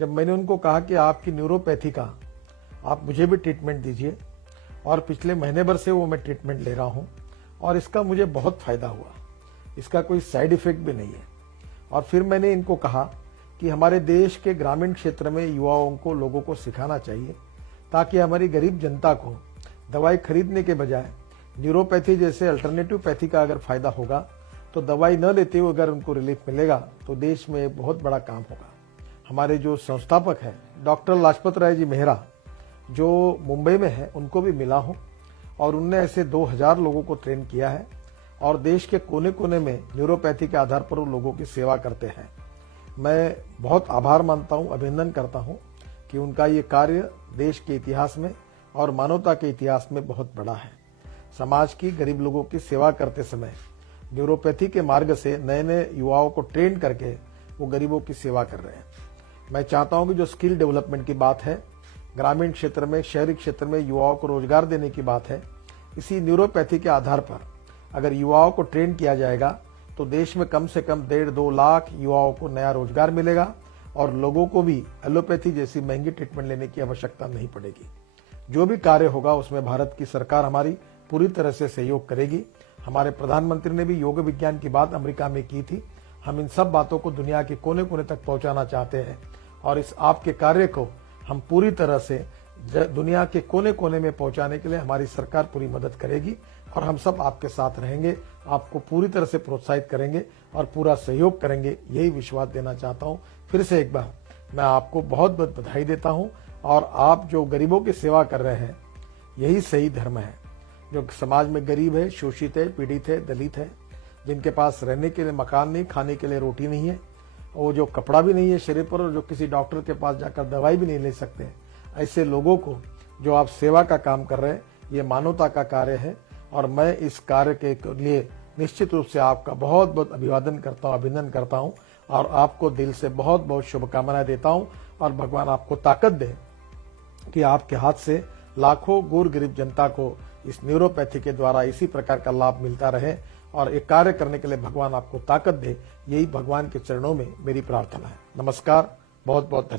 जब मैंने उनको कहा कि आपकी न्यूरोपैथी का आप मुझे भी ट्रीटमेंट दीजिए, और पिछले महीने भर से वो मैं ट्रीटमेंट ले रहा हूँ और इसका मुझे बहुत फायदा हुआ, इसका कोई साइड इफेक्ट भी नहीं है। और फिर मैंने इनको कहा कि हमारे देश के ग्रामीण क्षेत्र में युवाओं को, लोगों को सिखाना चाहिए ताकि हमारी गरीब जनता को दवाई खरीदने के बजाय न्यूरोपैथी जैसे अल्टरनेटिव पैथी का अगर फायदा होगा तो दवाई न लेते हुए अगर उनको रिलीफ मिलेगा तो देश में एक बहुत बड़ा काम होगा। हमारे जो संस्थापक हैं डॉक्टर लाजपत राय जी मेहरा जो मुंबई में है, उनको भी मिला हूं और उनने ऐसे 2000 लोगों को ट्रेन किया है और देश के कोने कोने में न्यूरोपैथी के आधार पर वो लोगों की सेवा करते हैं। मैं बहुत आभार मानता हूं, अभिनंदन करता हूं कि उनका ये कार्य देश के इतिहास में और मानवता के इतिहास में बहुत बड़ा है। समाज की, गरीब लोगों की सेवा करते समय न्यूरोपैथी के मार्ग से नए नए युवाओं को ट्रेन करके वो गरीबों की सेवा कर रहे हैं। मैं चाहता हूं कि जो स्किल डेवलपमेंट की बात है, ग्रामीण क्षेत्र में, शहरी क्षेत्र में युवाओं को रोजगार देने की बात है, इसी न्यूरोपैथी के आधार पर अगर युवाओं को ट्रेन किया जाएगा तो देश में कम से कम 1.5-2 लाख युवाओं को नया रोजगार मिलेगा और लोगों को भी एलोपैथी जैसी महंगी ट्रीटमेंट लेने की आवश्यकता नहीं पड़ेगी। जो भी कार्य होगा उसमें भारत की सरकार हमारी पूरी तरह से सहयोग करेगी। हमारे प्रधानमंत्री ने भी योग विज्ञान की बात अमेरिका में की थी। हम इन सब बातों को दुनिया के कोने कोने तक पहुंचाना चाहते हैं और इस आपके कार्य को हम पूरी तरह से दुनिया के कोने कोने में पहुंचाने के लिए हमारी सरकार पूरी मदद करेगी और हम सब आपके साथ रहेंगे, आपको पूरी तरह से प्रोत्साहित करेंगे और पूरा सहयोग करेंगे, यही विश्वास देना चाहता हूं। फिर से एक बार मैं आपको बहुत बहुत बधाई देता हूं और आप जो गरीबों की सेवा कर रहे हैं यही सही धर्म है। जो समाज में गरीब है, शोषित है, पीड़ित है, दलित है, जिनके पास रहने के लिए मकान नहीं, खाने के लिए रोटी नहीं है, वो जो कपड़ा भी नहीं है शरीर पर और जो किसी डॉक्टर के पास जाकर दवाई भी नहीं ले सकते, ऐसे लोगों को जो आप सेवा का काम कर रहे हैं ये मानवता का कार्य है और मैं इस कार्य के लिए निश्चित रूप से आपका बहुत बहुत अभिवादन करता हूँ, अभिनंदन करता हूँ और आपको दिल से बहुत बहुत शुभकामनाएं देता हूँ और भगवान आपको ताकत दे कि आपके हाथ से लाखों गूर गरीब जनता को इस न्यूरोपैथी के द्वारा इसी प्रकार का लाभ मिलता रहे और एक कार्य करने के लिए भगवान आपको ताकत दे, यही भगवान के चरणों में मेरी प्रार्थना है। नमस्कार, बहुत बहुत धन्यवाद।